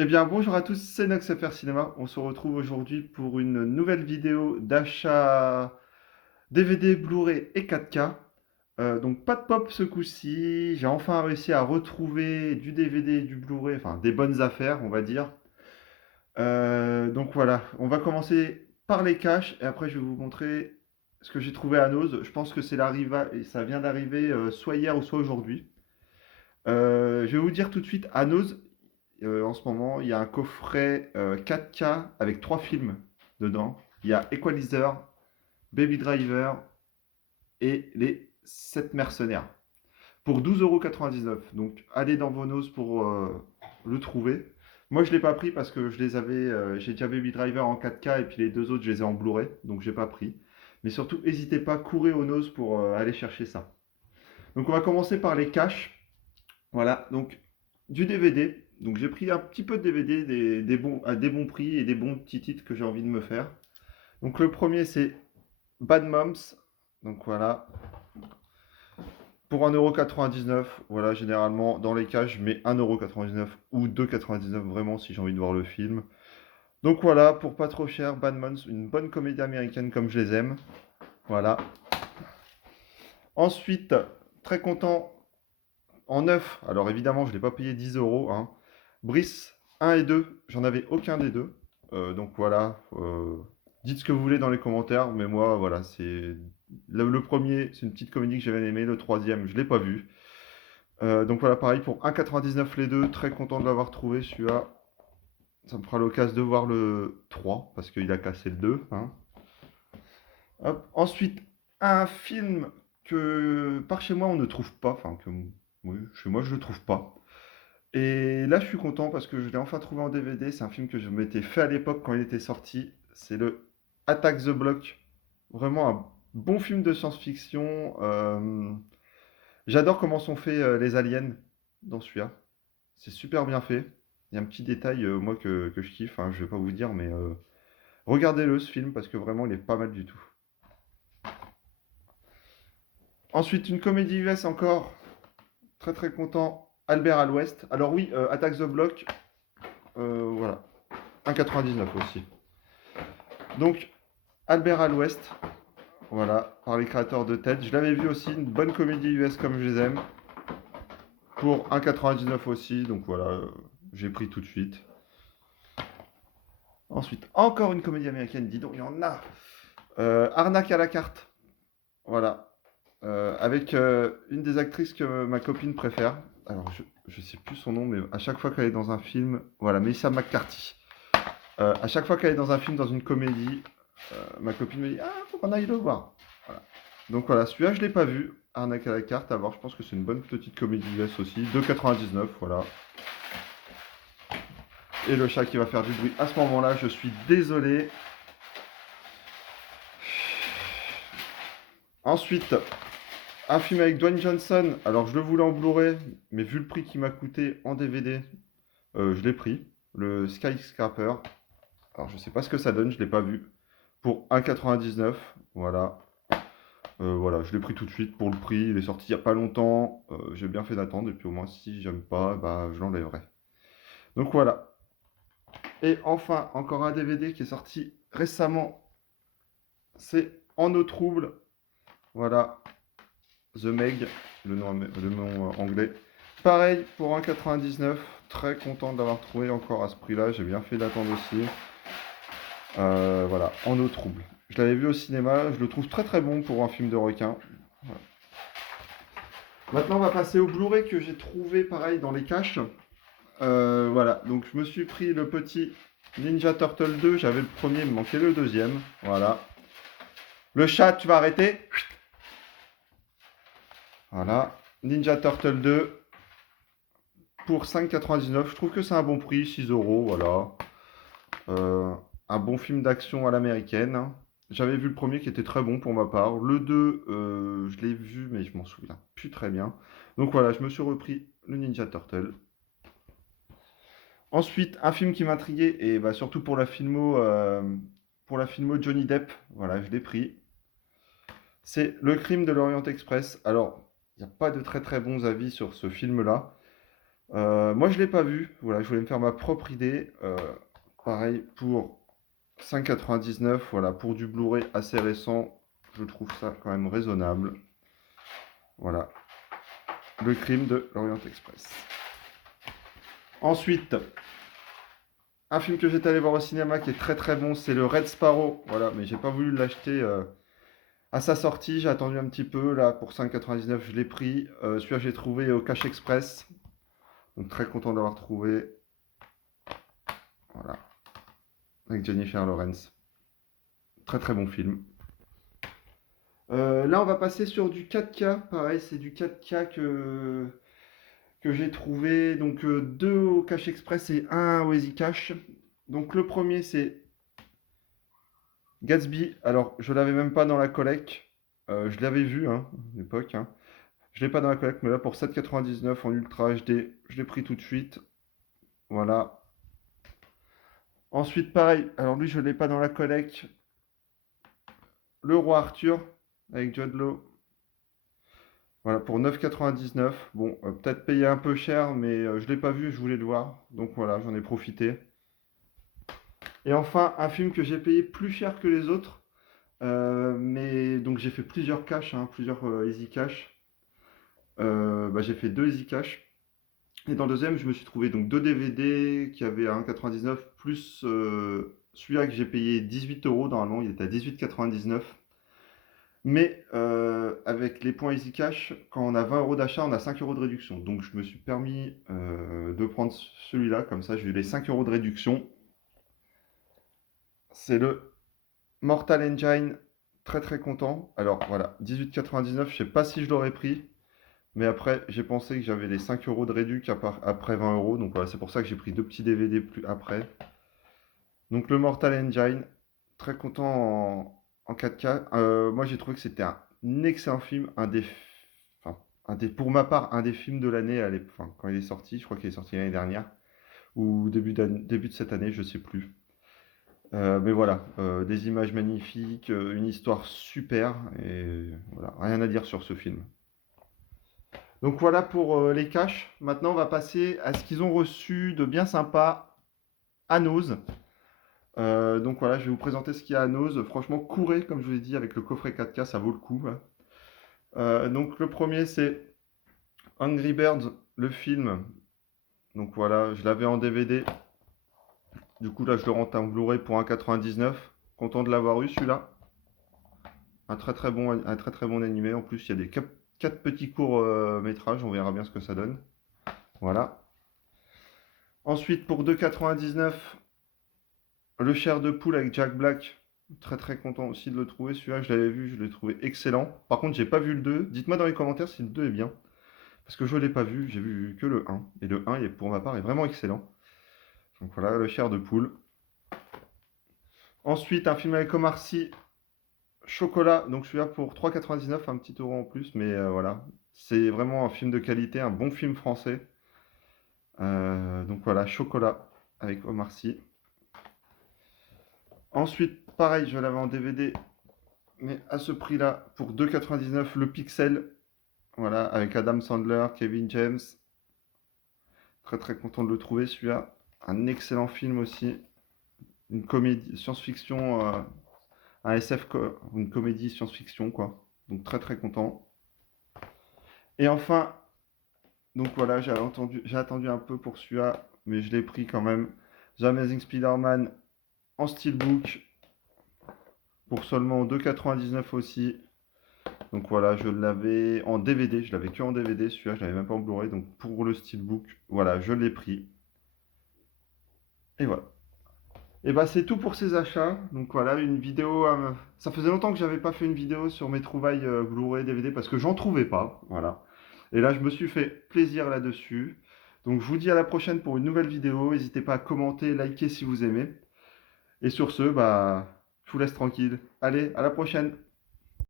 Eh bien, bonjour à tous, c'est NoxFR Cinéma. On se retrouve aujourd'hui pour une nouvelle vidéo d'achat DVD, Blu-ray et 4K. Donc, pas de pop ce coup-ci. J'ai enfin réussi à retrouver du DVD et du Blu-ray, enfin des bonnes affaires, on va dire. Donc voilà, on va commencer par les caches et après je vais vous montrer ce que j'ai trouvé à Nose. Je pense que et ça vient d'arriver soit hier ou soit aujourd'hui. Je vais vous dire tout de suite, à Nose, en ce moment, il y a un coffret 4K avec 3 films dedans. Il y a Equalizer, Baby Driver et Les 7 mercenaires. Pour 12,99 €. Donc allez dans vos notes pour le trouver. Moi je ne l'ai pas pris parce que je les avais. J'ai déjà Baby Driver en 4K et puis les deux autres je les ai en Blu-ray. Donc j'ai pas pris. Mais surtout, n'hésitez pas, courez aux notes pour aller chercher ça. Donc on va commencer par les caches. Voilà, donc du DVD. Donc j'ai pris un petit peu de DVD, à des bons prix et des bons petits titres que j'ai envie de me faire. Donc le premier c'est Bad Moms. Donc voilà, pour 1,99 €. Voilà, généralement dans les cas je mets 1,99 € ou 2,99 € vraiment si j'ai envie de voir le film. Donc voilà, pour pas trop cher, Bad Moms, une bonne comédie américaine comme je les aime. Voilà. Ensuite, très content, en neuf, alors évidemment, je ne l'ai pas payé 10 €, hein. Brice 1 et 2, j'en avais aucun des deux. Donc voilà, dites ce que vous voulez dans les commentaires, mais moi, voilà, c'est le premier, c'est une petite comédie que j'ai bien aimée. Le troisième, je ne l'ai pas vu. Donc voilà, pareil pour 1,99 € les deux, très content de l'avoir trouvé celui-là. Ça me fera l'occasion de voir le 3 parce qu'il a cassé le 2, hein. Hop. Ensuite, un film que par chez moi on ne trouve pas, enfin que oui, chez moi je ne le trouve pas. Et là, je suis content parce que je l'ai enfin trouvé en DVD. C'est un film que je m'étais fait à l'époque quand il était sorti. C'est le Attack the Block. Vraiment un bon film de science-fiction. J'adore comment sont faits les aliens dans celui-là. C'est super bien fait. Il y a un petit détail, moi, que je kiffe, hein, je vais pas vous dire, mais regardez-le ce film parce que vraiment, il est pas mal du tout. Ensuite, une comédie US encore. Très très content. Albert à l'Ouest. Alors oui, Attack the Block. Voilà. 1,99 aussi. Donc, Albert à l'Ouest, voilà, par les créateurs de Ted. Je l'avais vu aussi, une bonne comédie US comme je les aime, pour 1,99 aussi, donc voilà, j'ai pris tout de suite. Ensuite, encore une comédie américaine, dis donc, il y en a. Arnaque à la carte, voilà, avec une des actrices que ma copine préfère. Alors, je sais plus son nom, mais à chaque fois qu'elle est dans un film, voilà, Melissa McCarthy. À chaque fois qu'elle est dans un film, dans une comédie, ma copine me dit: «Ah, faut qu'on aille le voir». Voilà. Donc voilà, celui-là, je ne l'ai pas vu. Arnaque à la carte, à voir. Je pense que c'est une bonne petite comédie US aussi. 2,99, voilà. Et le chat qui va faire du bruit à ce moment-là, je suis désolé. Ensuite, un film avec Dwayne Johnson. Alors, je le voulais en Blu-ray, mais vu le prix qu'il m'a coûté en DVD, je l'ai pris. Le Skyscraper. Alors, je sais pas ce que ça donne, je l'ai pas vu. Pour 1,99, voilà. Voilà, je l'ai pris tout de suite pour le prix. Il est sorti il n'y a pas longtemps. J'ai bien fait d'attendre. Et puis au moins, si j'aime pas, bah, je l'enlèverai. Donc voilà. Et enfin, encore un DVD qui est sorti récemment. C'est En eau trouble. Voilà. The Meg, le nom anglais. Pareil pour 1,99. Très content d'avoir trouvé encore à ce prix-là. J'ai bien fait d'attendre aussi. Voilà, En eau trouble. Je l'avais vu au cinéma. Je le trouve très très bon pour un film de requin. Voilà. Maintenant, on va passer au Blu-ray que j'ai trouvé pareil dans les caches. Voilà, donc je me suis pris le petit Ninja Turtle 2. J'avais le premier, il me manquait le deuxième. Voilà. Le chat, tu vas arrêter. Voilà. Ninja Turtle 2 pour 5,99. Je trouve que c'est un bon prix, 6 euros. Voilà. Un bon film d'action à l'américaine. J'avais vu le premier qui était très bon pour ma part. Le 2, je l'ai vu, mais je m'en souviens plus très bien. Donc voilà, je me suis repris le Ninja Turtle. Ensuite, un film qui m'intriguait, et bah, surtout pour la filmo Johnny Depp, voilà, je l'ai pris. C'est Le Crime de l'Orient Express. Alors, il n'y a pas de très très bons avis sur ce film-là. Moi, je l'ai pas vu. Voilà, je voulais me faire ma propre idée. Pareil pour 5,99. Voilà, pour du Blu-ray assez récent, je trouve ça quand même raisonnable. Voilà, le crime de l'Orient Express. Ensuite, un film que j'étais allé voir au cinéma qui est très très bon, c'est le Red Sparrow. Voilà, mais j'ai pas voulu l'acheter à sa sortie. J'ai attendu un petit peu. Là, pour 5,99, je l'ai pris. Celui-là, j'ai trouvé au Cash Express. Donc très content de l'avoir trouvé. Voilà, avec Jennifer Lawrence. Très très bon film. Là, on va passer sur du 4K. Pareil, c'est du 4K que j'ai trouvé. Donc, deux au Cash Express et un au Easy Cash. Donc, le premier, c'est Gatsby. Alors, je l'avais même pas dans la collecte. Je l'avais vu, hein, à l'époque. Hein. Je l'ai pas dans la collecte, mais là, pour 7,99 en Ultra HD, je l'ai pris tout de suite. Voilà. Ensuite, pareil. Alors, lui, je l'ai pas dans la collecte. Le Roi Arthur, avec Jude Law. Voilà, pour 9,99. Bon, peut-être payé un peu cher, mais je ne l'ai pas vu, je voulais le voir. Donc voilà, j'en ai profité. Et enfin, un film que j'ai payé plus cher que les autres. Mais donc j'ai fait plusieurs cash, hein, plusieurs easy cash. J'ai fait deux easy cash. Et dans le deuxième, je me suis trouvé donc deux DVD qui avaient à 1,99 plus celui-là que j'ai payé 18 euros. Normalement, il était à 18,99. Mais avec les points Easy Cash, quand on a 20 euros d'achat, on a 5 euros de réduction. Donc je me suis permis de prendre celui-là, comme ça j'ai eu les 5 euros de réduction. C'est le Mortal Engine, très très content. Alors voilà, 18,99, je sais pas si je l'aurais pris, mais après j'ai pensé que j'avais les 5 euros de réduction après 20 euros. Donc voilà, c'est pour ça que j'ai pris deux petits DVD plus après. Donc le Mortal Engine, très content en 4K. Moi j'ai trouvé que c'était un excellent film, enfin, pour ma part, un des films de l'année enfin, quand il est sorti. Je crois qu'il est sorti l'année dernière ou début de cette année, je sais plus. Mais voilà, des images magnifiques, une histoire super et voilà, rien à dire sur ce film. Donc voilà pour les caches. Maintenant, on va passer à ce qu'ils ont reçu de bien sympa à Nose. Donc voilà, je vais vous présenter ce qu'il y a à Nose. Franchement, courez, comme je vous l'ai dit, avec le coffret 4K, ça vaut le coup. Hein. Donc le premier, c'est Angry Birds, le film. Donc voilà, je l'avais en DVD. Du coup, là, je le rentre en Blu-ray pour 1,99. Content de l'avoir eu, celui-là. Un très très bon animé. En plus, il y a des 4 petits courts métrages. On verra bien ce que ça donne. Voilà. Ensuite, pour 2,99, le chair de poule avec Jack Black. Très très content aussi de le trouver. Celui-là, je l'avais vu, je l'ai trouvé excellent. Par contre, j'ai pas vu le 2. Dites-moi dans les commentaires si le 2 est bien. Parce que je ne l'ai pas vu, j'ai vu que le 1. Et le 1, pour ma part, est vraiment excellent. Donc voilà, le chair de poule. Ensuite, un film avec Omar Sy, Chocolat. Donc celui-là pour 3,99, un petit euro en plus. Mais voilà, c'est vraiment un film de qualité, un bon film français. Donc voilà, Chocolat avec Omar Sy. Ensuite, pareil, je l'avais en DVD, mais à ce prix-là, pour 2,99, le Pixel. Voilà, avec Adam Sandler, Kevin James. Très très content de le trouver celui-là. Un excellent film aussi. Une comédie science-fiction, un une comédie science-fiction quoi. Donc très très content. Et enfin, donc voilà, j'ai attendu un peu pour celui-là, mais je l'ai pris quand même. The Amazing Spider-Man en steelbook pour seulement 2,99 aussi. Donc voilà, je l'avais en DVD, je l'avais que en DVD, celui-là je l'avais même pas en Blu-ray, donc pour le steelbook, voilà, je l'ai pris. Et voilà. Et bah c'est tout pour ces achats. Donc voilà, une vidéo. Ça faisait longtemps que j'avais pas fait une vidéo sur mes trouvailles Blu-ray, DVD parce que j'en trouvais pas. Voilà. Et là, je me suis fait plaisir là-dessus. Donc je vous dis à la prochaine pour une nouvelle vidéo. N'hésitez pas à commenter, liker si vous aimez. Et sur ce, bah, je vous laisse tranquille. Allez, à la prochaine.